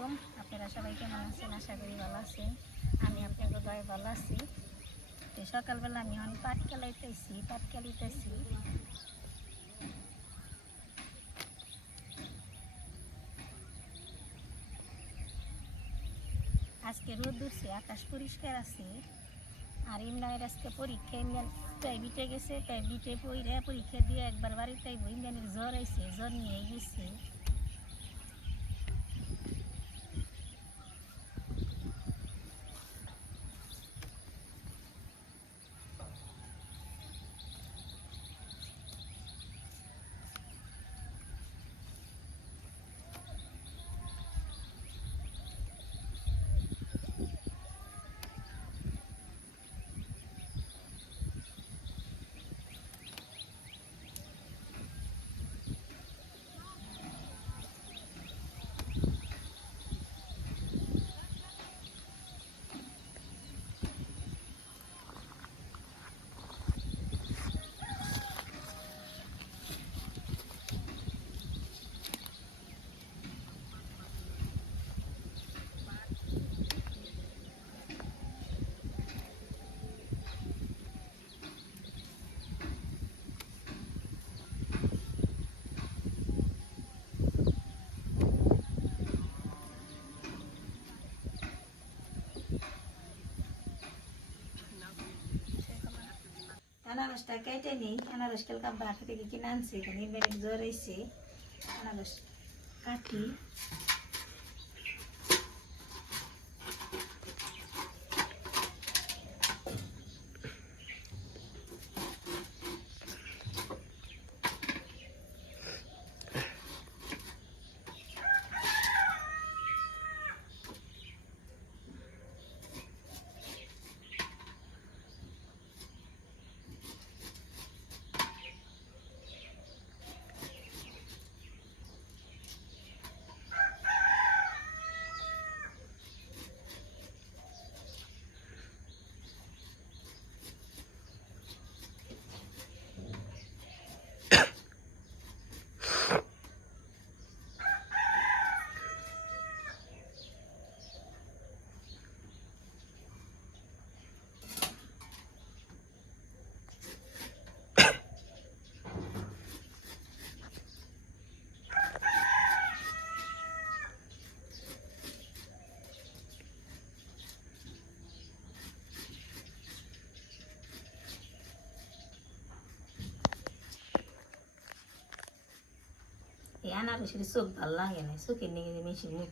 আলাইকুম। আপনারা সবাই কেমন আছেন? আশা করি ভালো আছেন। আমি আপনাদের দয় ভালো আছি। তো সকালবেলা আমি অনেক পাট খেলাইতেছি পাট খেলাইতেছি আজকে রোদ উঠছে, আকাশ পরিষ্কার আছে। আর ইমরানের আজকে পরীক্ষা ইমরান প্রাইভেটে গেছে, প্রাইভেটে পড়ে পরীক্ষা দিয়ে একবার বাড়িতে ইমরানের জ্বর আইছে, জ্বর নিয়ে গেছে। আনারসটা কেটে নিই। আনারস কালকা বাসা থেকে কিনে আনছি, এখানে মেরে জ্বর আইছে আনারস কাটি এই আনারসের চোখ ভালো লাগে না চোখের নিয়ে বেশি মুখ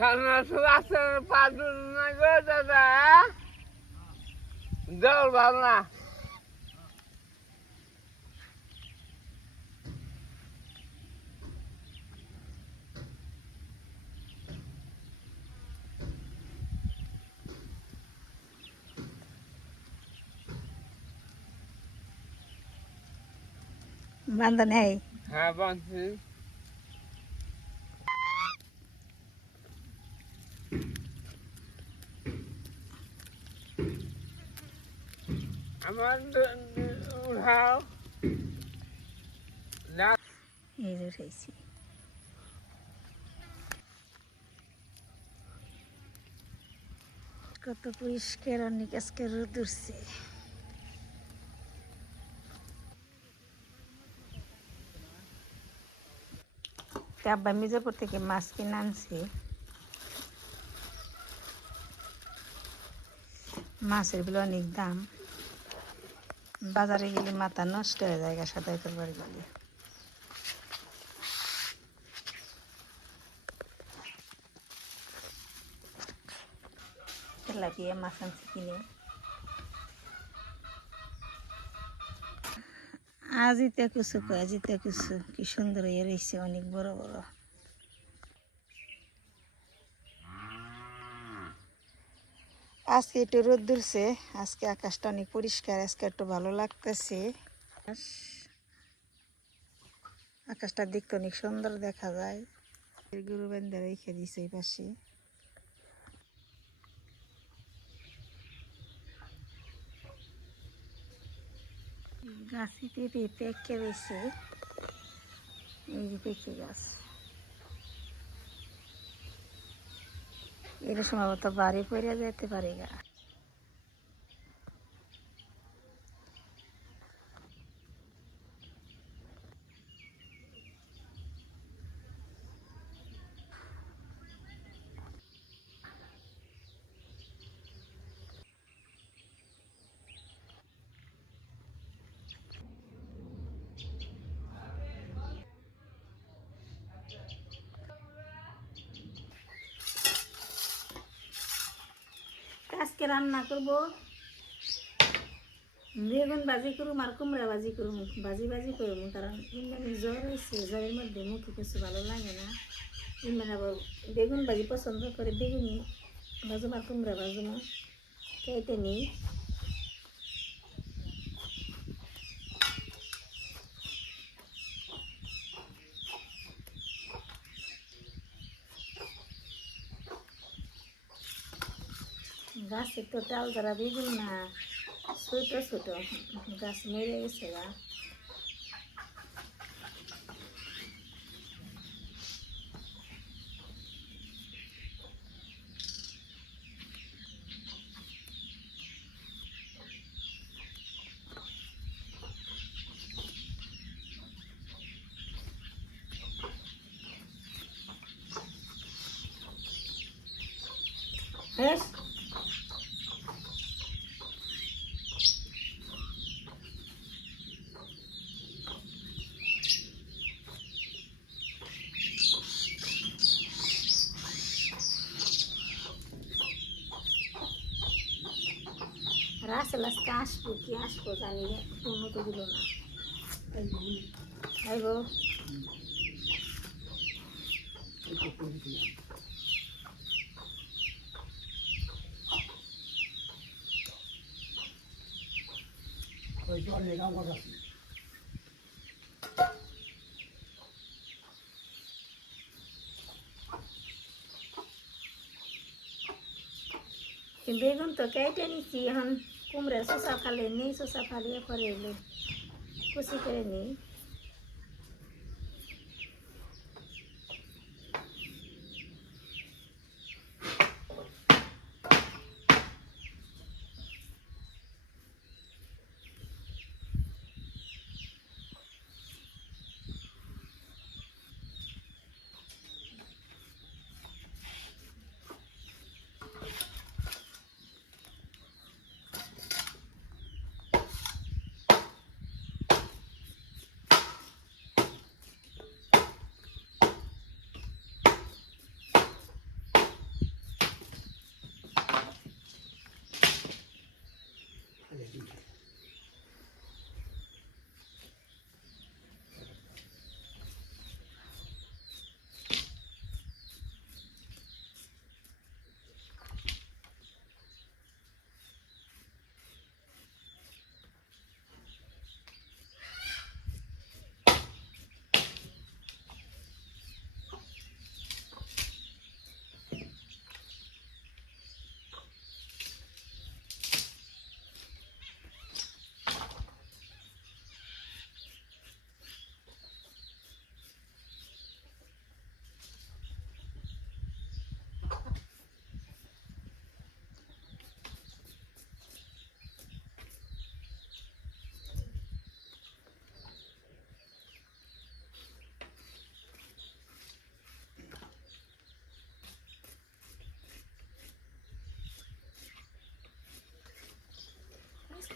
সামনে রাস্তার পাদুন না গো দাদা? জল ভালো না বান্ধ নেই। হ্যাঁ বাঁধছি আমার দ- দ- উঠাও কত পরিষ্কার অনেক আজকে রোদ উঠছে আব্বা মির্জাপুর থেকে মাছ কিনে আনছি মাছেরগুলো অনেক দাম। বাজারে গেলে মাথা নষ্ট হয়ে যায় সাদাই বাড়ি গেলে। মাছ কিনে। আজিতে কুসু আজিতে কুসু কি সুন্দর ইয়ে রয়েছে অনেক বড় বড়। আজকে একটু রোদ দূরছে আজকে আকাশটা অনেক পরিষ্কার, আজকে একটু ভালো লাগতেছে। আকাশটা দেখতে অনেক সুন্দর দেখা যায়। গরু বেঁধে রেখে দিছে এই পাশে। গাছিতে পেঁপে রয়েছে এই যে পেঁপে গাছ। এটা সম্ভবত বাড়ি পড়ে যেতে পারে গা আজকে রান্না করব। বেগুন ভাজি করুম আর কুমড়া ভাজি করুম। ভাজি ভাজি করব কারণ ইন্দানি জ্বর হয়েছে জ্বরের মধ্যে মুখে কিছু ভালো লাগে না। ইন্দান আবার বেগুন ভাজি পছন্দ করে, বেগুনি ভাজুম কুমড়া ভাজুম। খেতে নেই। গাছের তো ডাল দ্বারা বেগুন না ছোট ছোট গাছ মেরে গেছে গা হ্যাঁ রাসেল আজকে আসব, কি আসব জানি না, ফোনও তো দিল না। বেগুন তো কেটে নিচ্ছি এখন। কুমড়া শসা ফালে নেই শসা ফালিয়ে পরে এলে। কুচি করে নিই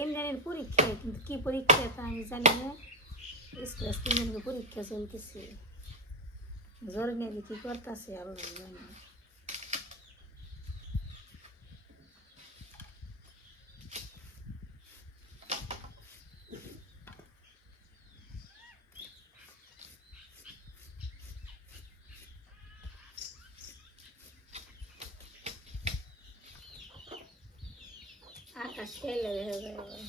স্কিনডানের পরীক্ষায় কিন্তু কি পরীক্ষা তা আমি জানি না। স্কুলে কেন্দ্রের পরীক্ষা চলতেছে। জ্বর নিয়ে কি করতেছে আল্লাহ জানে। খেলে দেখা যায় আবার।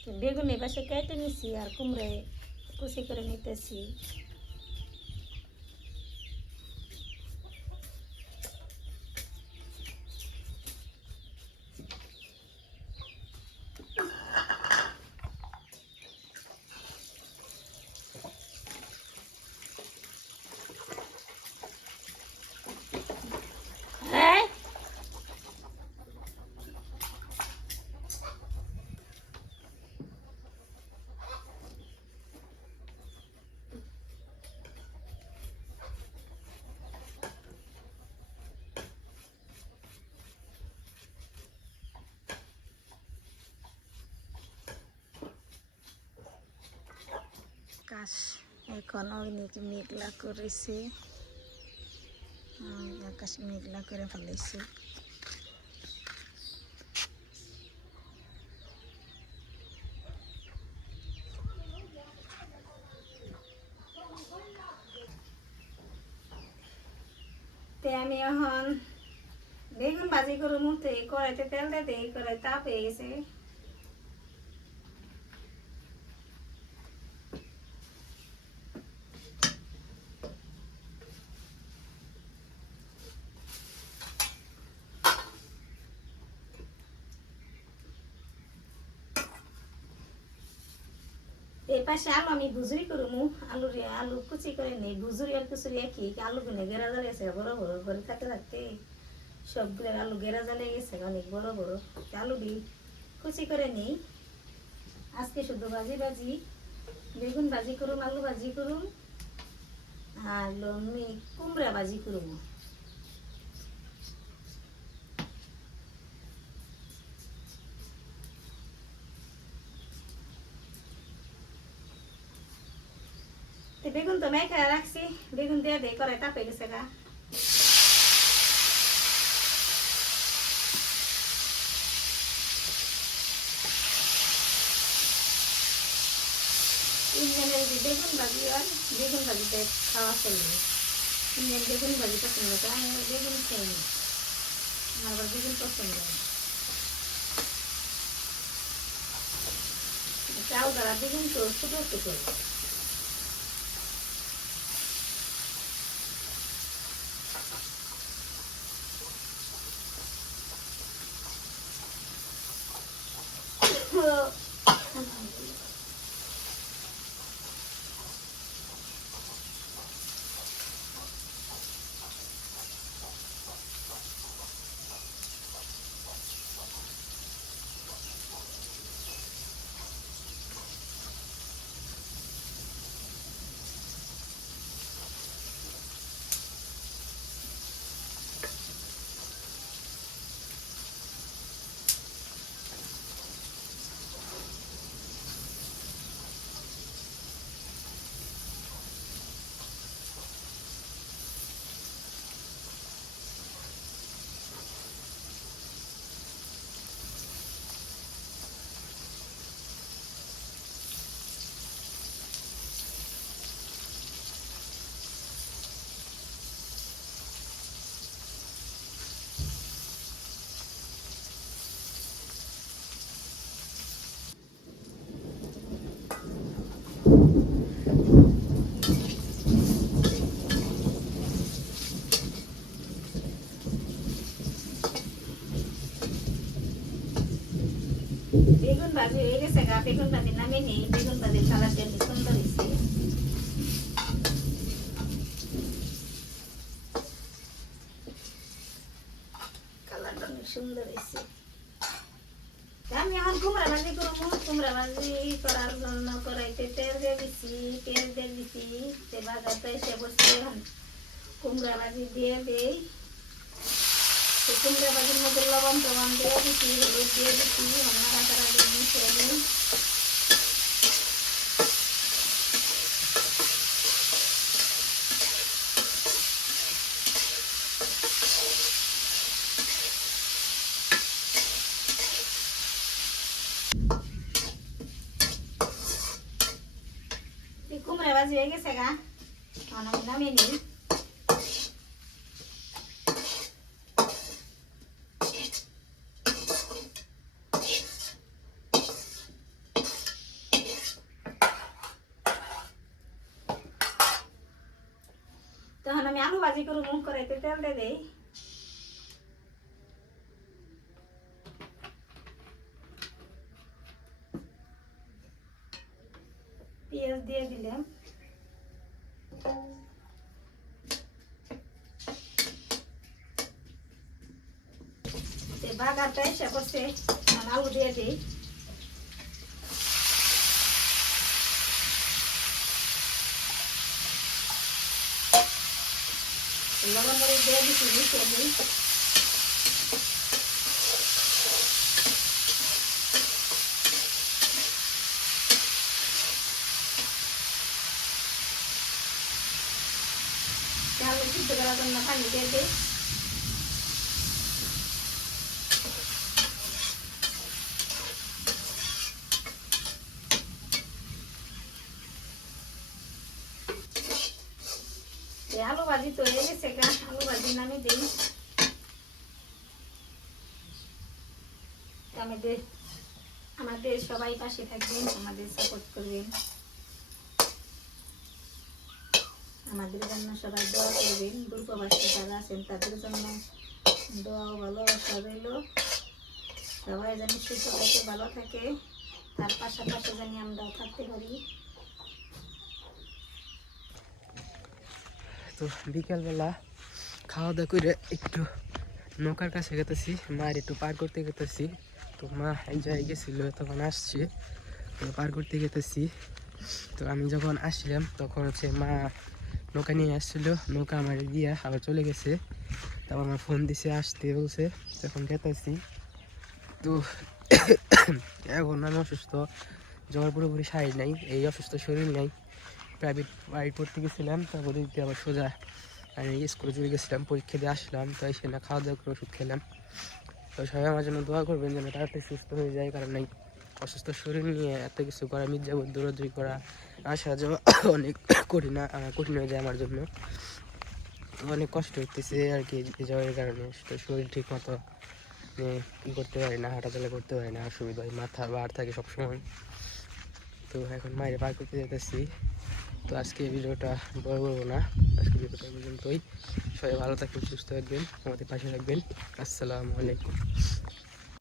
তো বেগুন এপাশে কেটে নিছি আর কুমড়ে কুচি করে নিতেছি হ্যাঁ আকাশ এখন অনেক মেঘলা করেছে। আকাশ মেঘলা করে ফেলেছে। আমি এখন বেগুন ভাজি করে মুহূর্তে কড়াইতে তেল দিয়ে কড়াই তাপ হয়ে গেছে। এই পাশে আলু আমি ভুজুরি করব আলু আলু কুচি করে নেই, ভুজুরি আর কুচুরি একই। আলু গুনে গেরা জ্বালে গেছে, বড় বড় ঘরে থাকতে থাকতে। সবগুলো আলু গেরা জ্বালে গেছে, অনেক বড় বড়। আলু দি কুচি করে নেই। আজকে শুধু ভাজি ভাজি, বেগুন ভাজি করুম, আলু ভাজি করুম, আর কুমড়া ভাজি করুম। বেগুন তো মেখে রাখছি। বেগুন দিয়ে দিয়ে করে তাপে গেছে গা। বেগুন ভাজি হয় বেগুন ভাজিতে খাওয়া চলবে। ইঞ্জনের বেগুন ভাজি পছন্দ করে আমি বেগুন খাই না আমার বেগুন পছন্দ চাল দ্বারা বেগুন তো ছোটো ছোটো বেগুন ভাজি হয়ে গেছে গা বেগুন ভাজি নামে নেই, বেগুন ভাজি কালারটা অনেক সুন্দর হয়েছে কালারটা অনেক সুন্দর হয়েছে। আমি এখন। কুমড়া ভাজি দিয়ে দেই। কুমড়া ভাজির মধ্যে লবণ টবণ দিয়ে দিচ্ছি হলুদ দিয়ে দিচ্ছি রান্না কাটারা দিচ্ছি আমি এই কুমড়া ভাজি হয়ে গেছে গা এখন আমি নামিয়ে নিই তখন আমি আলু ভাজি করে মুখ করাইতে তেল দিয়ে দেই। পেঁয়াজ দিয়ে দিলাম। বাগারটা এসে করছে আলু দিয়ে দিই। লবণ মরিচ দিয়ে দিচ্ছি মিশিয়ে দিই আলু সিদ্ধ করার জন্য পানি দিয়ে দিই এই আলু ভাজি তো হয়ে গেছে গা আলু ভাজি নামিয়ে দিই। আমাদের আমাদের সবাই পাশে থাকবেন, আমাদের সাপোর্ট করবেন। আমাদের জন্য সবাই দোয়া করবেন। দূরপ্রবাসী যারা আছেন, তাদের জন্য দোয়া ও ভালোবাসা রইল। সবাই যেন সুস্থ থাকে, ভালো থাকে। তার পাশাপাশি যেন আমরাও থাকতে পারি। তো বিকালবেলা খাওয়া দাওয়া করে একটু নৌকার কাছে গেতেছি মায়ের একটু পার করতে গেতেছি। তো মা এক জায়গায় গেছিল, তখন আসছে। তো পার করতে গেতেছি। তো আমি যখন আসছিলাম, তখন হচ্ছে মা নৌকা নিয়ে আসছিল, নৌকা আমার দিয়া আবার চলে গেছে। তারপর আমার ফোন দিছে, আসতে বলছে, তখন গেতেছি। তো এখন আমি অসুস্থ, জ্বর পুরোপুরি সারি নাই, এই অসুস্থ শরীর নাই। প্রাইভেট বাড়ি পড়তে গেছিলাম তারপরে দিতে আবার সোজা, আমি স্কুলে চলে গেছিলাম, পরীক্ষা দিয়ে আসলাম তাই সেখানে খাওয়া দাওয়া করে ওষুধ খেলাম। তো সবাই আমার জন্য দোয়া করবেন যেন তাড়াতাড়ি সুস্থ হয়ে যায়, কারণ এই অসুস্থ শরীর নিয়ে এত কিছু করা মির্জাপুর দৌড়াদৌড়ি করা, আসা যাওয়া অনেক কঠিন কঠিন হয়ে যায় আমার জন্য। অনেক কষ্ট হইতেছে আর কি যাওয়ার কারণে, তো শরীর ঠিক মতো ই করতে পারি না, হাঁটাচলা করতে পারি না অসুবিধা হয় মাথা বার থাকে সবসময়। তো এখন মায়ের পার করতে যেতেছি তো আজকে ভিডিওটা বড় করব না। আজকে ভিডিওটা পর্যন্তই। সবাই ভালো থাকবেন, সুস্থ থাকবেন, আমাদের পাশে থাকবেন। আসসালামু আলাইকুম।